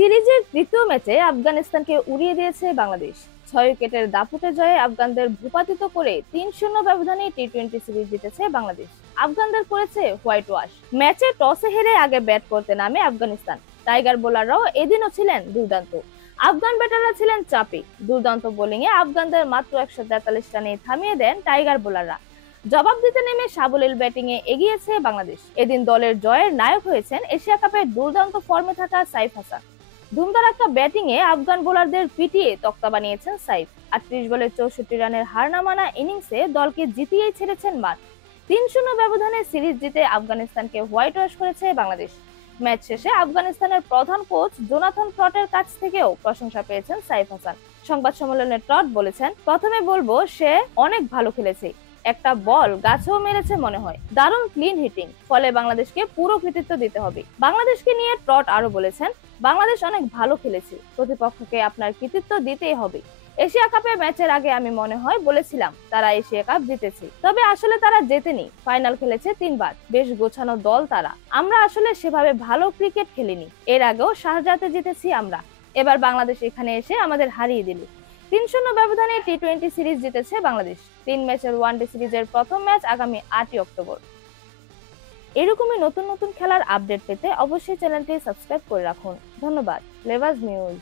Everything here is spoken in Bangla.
সিরিজের তৃতীয় ম্যাচে আফগানিস্তানকে উড়িয়ে দিয়েছে বাংলাদেশ। 6 উইকেটের দাপুটে জয়ে আফগানদের ভূপাতিত করে 3-0 ব্যবধানে টি-20 সিরিজ জিতেছে বাংলাদেশ। আফগানদের করেছে হোয়াইট ওয়াশ। ম্যাচে টসে হেরে আগে ব্যাট করতে নামে আফগানিস্তান। টাইগার বোলাররাও এদিনও ছিলেন দুর্দান্ত। আফগান ব্যাটাররা ছিলেন চাপে। দুর্দান্ত বোলিংয়ে আফগানদের মাত্র 143 রানে থামিয়ে দেন টাইগার বোলাররা। জবাব দিতে নেমে সাবলীল ব্যাটিংয়ে এগিয়েছে বাংলাদেশ। এদিন দলের জয়ের নায়ক হয়েছেন এশিয়া কাপের দুর্দান্ত ফর্মে থাকা সাইফ হাসান। ধুমধারাক্কা ব্যাটিংয়ে আফগান বোলারদের পিটিয়ে তক্তা বানিয়েছেন সাইফ। 38 বলে 64 রানের হার না মানা ইনিংসে দলকে জিতিয়েই ছেড়েছেন মাঠ। 3-0 ব্যবধানে সিরিজ জিতে আফগানিস্তানকে হোয়াইট ওয়াশ করেছে বাংলাদেশ। ম্যাচ শেষে আফগানিস্তানের প্রধান কোচ জোনাথন ট্রটের কাছ থেকেও প্রশংসা পেয়েছেন সাইফ হাসান। সংবাদ সম্মেলনে ট্রট বলেছেন, প্রথমে বলবো সে অনেক ভালো খেলেছে, একটা বল গাছেও মেরেছে মনে হয়, দারুণ ক্লিন হিটিং, ফলে বাংলাদেশকে পুরো কৃতিত্ব দিতে হবে। বাংলাদেশকে নিয়ে ট্রট আরো বলেছেন, বাংলাদেশ অনেক ভালো খেলেছে, প্রতিপক্ষকে আপনার কৃতিত্ব দিতেই হবে। এশিয়া কাপে ম্যাচের আগে আমি মনে হয় বলেছিলাম তারা এশিয়া কাপ জিতেছে, তবে আসলে তারা জেতেনি। ফাইনাল খেলেছে 3 বার, বেশ গোছানো দল তারা। আমরা আসলে সেভাবে ভালো ক্রিকেট খেলিনি। এর আগেও শাহজাতে জিতেছি আমরা, এবার বাংলাদেশ এখানে এসে আমাদের হারিয়ে দিল। 3-0 ব্যবধানে টি-20 সিরিজ জিতেছে বাংলাদেশ। 3 ম্যাচের ওয়ানডে সিরিজের প্রথম ম্যাচ আগামী 8ই অক্টোবর। এরকমই নতুন নতুন খেলার আপডেট পেতে অবশ্যই চ্যানেলটি সাবস্ক্রাইব করে রাখুন। ধন্যবাদ। লেভাজ নিউজ।